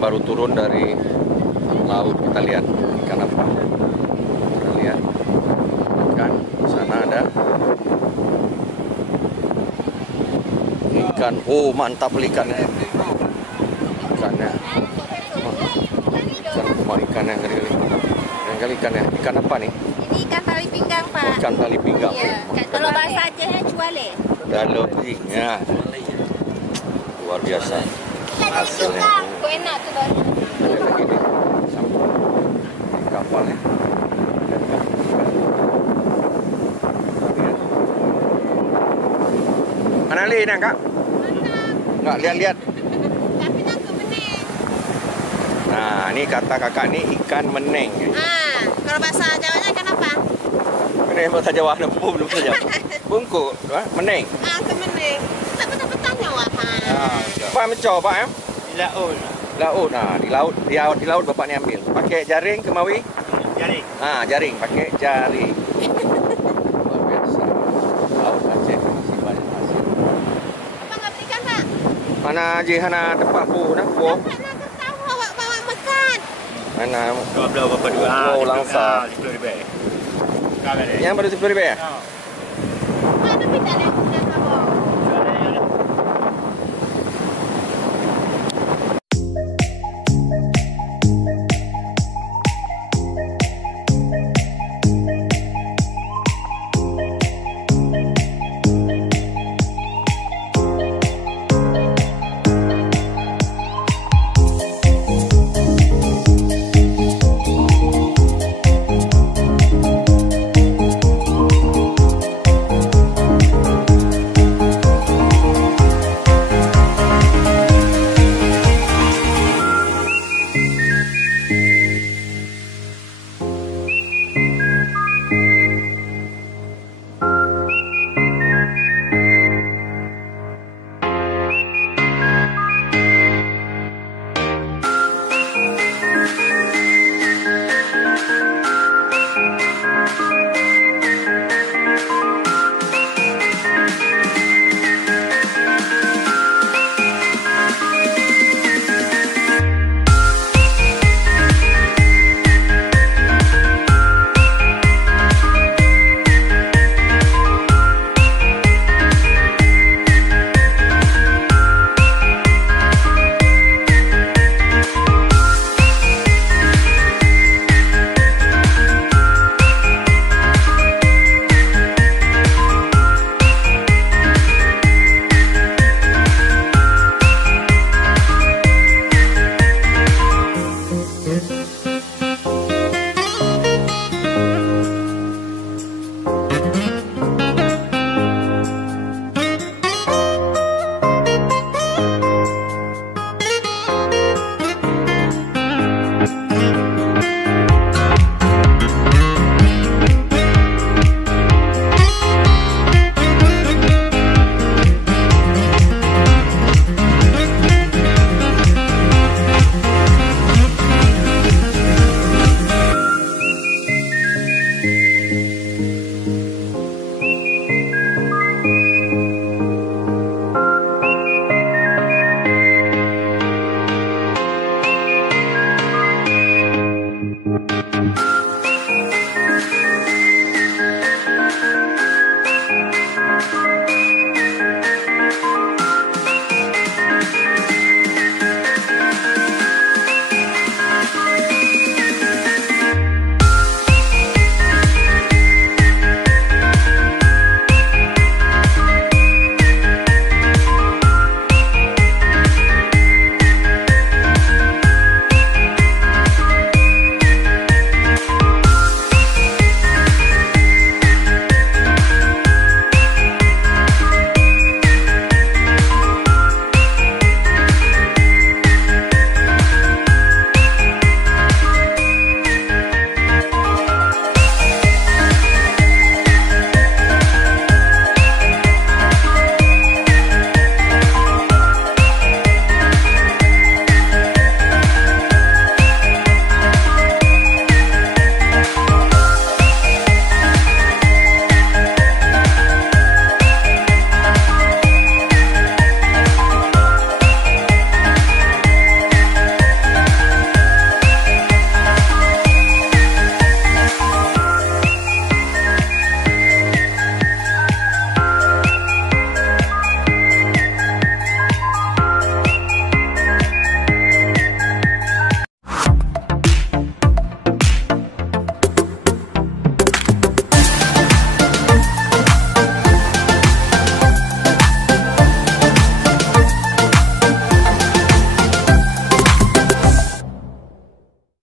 baru turun dari laut. Kita lihat ikan apa. Kita lihat ikan. Di sana ada ikan. Oh, mantap ikannya. Ikannya. Ikan yang kali-kali. Yang kali ikannya. Ikan apa nih? Ini ikan tali pinggang, Pak. Ikan tali pinggang. Iya. Kalau bahasa Acehnya cuale. Dalam ya. Luar biasa hasilnya. Enak tuh baru. Ada lagi nih sampul di kapalnya. Mana li nang kak? Enggak lihat-lihat. Tapi nangkep meneng. Nah, ini kata kakak nih ikan meneng. Kalau bahasa Jawanya ikan apa? Ini bahasa Jawa belum saja. Bungkuk, meneng. Ke meneng. Tak petang-petangnya wah. Pak mencoba ya? Di laut. Laut, nah di laut bapaknya ambil. Pakai jaring kemawi? Jaring. Jaring, pakai jaring. Luar biasa. Laut Aceh masih banyak hasil. Apa nggak berikan, Pak? Mana jihana tempat pu nak pu? Nak tahu awak bawa makan. Mana? Dua belah berapa dua? Oh, langsung. Yang Yang baru 10.000 ya? Mana pindah deh?